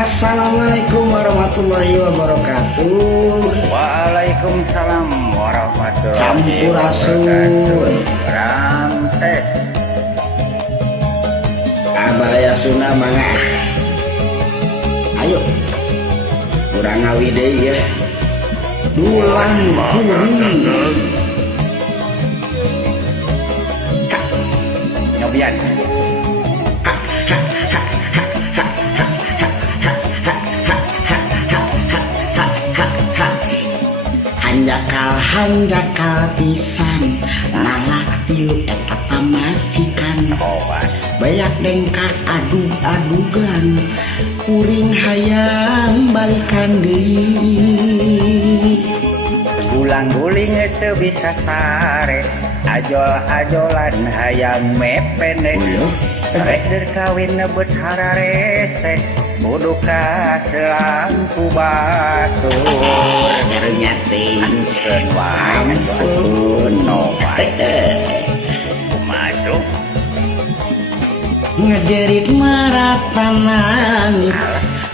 Assalamualaikum warahmatullahi wabarakatuh. Waalaikumsalam warahmatullahi Sampurasun. Ramtes. Abalaya Sunda mangga. Ayo. Urang ngawi deui ya. Dulang kuring. Nyobian. Hanjakal pisan nalak tilu eta pamajikan banyak dengkak adug-adugan kuring hayang balikan deui Gulang guling teu bisa sare ajol-ajolan hayang mepene rek kawin nebeut hararese kudu kaselang ku batur nyate ampun masuk ngejerit maratan langit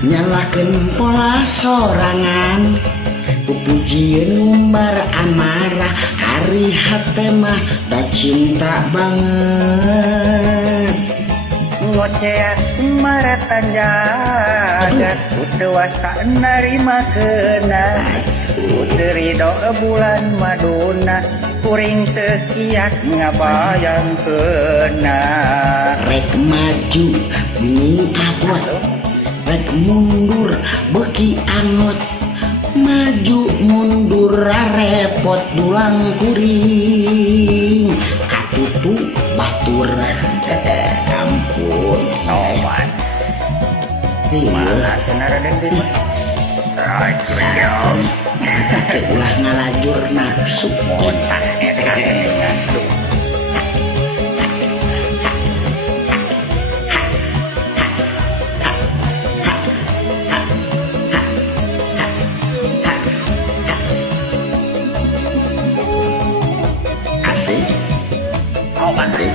nyalakeun pola sorangan pupujieun ngumbar amarah hari hate mah da cinta banget ngocea maratan jagat udewasa narima kena uderido bulan maduna kuring tekiat ngabayang kena rek maju bingung abot rek mundur beki angot maju mundur repot dulang kuring katutu batur ampun noman mana kena raden di right sarang ulah ngalajur nafsu otak eta nafsu asik asik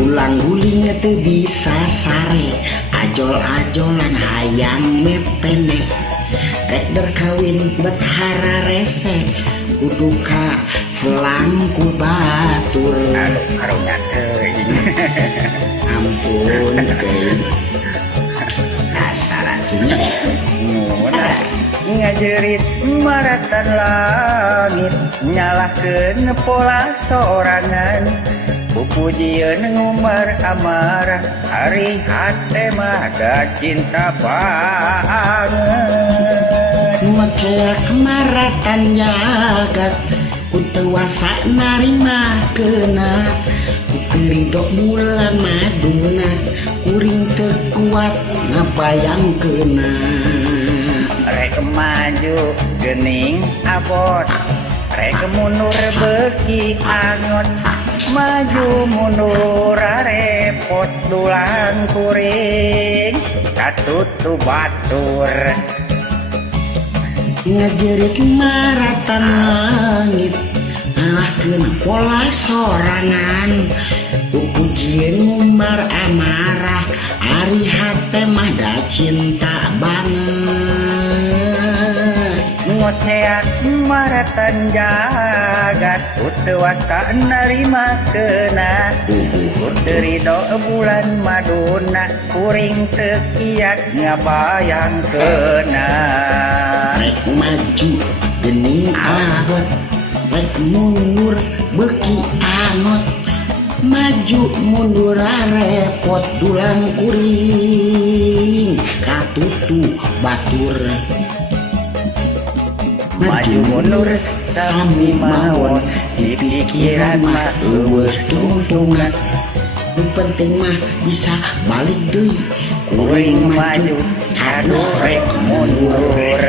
ulang gulingnya teu bisa sare ajol-ajolan hayang mepene rek berkawin bet hararese kudu ka selangku batur aduh karunya teuing ampun teuing dasar atunya nuna ngajerit maratan langit nyalakeun pola sorangan pupujieun ngumbar amarah hari hate mah da cinta banget ngocea kemaratan jagat utewasa narima kena terido bulan maduna kuring teu kuat ngabayang kena rek maju geuning abot rek mundur beuki angon maju mundur repot dulang kuring katutu batur ngajerit maratan langit alahkeun pola sorangan pupujieun ngumbar amarah ari hate mah da cinta banget ngocea maratan jagat utewasa narima kena uderido bulan maduna kuring tekiat ngabayang kena rek maju geuning abot rek mundur beuki angot maju mundur repot dulang kuring katutu batur maju mundur sami mawon di pikiran mah eueuh tungtungan nu penting mah bisa balik deui kuring maju aduh rek mundur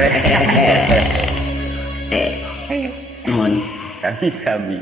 non sabi-sabi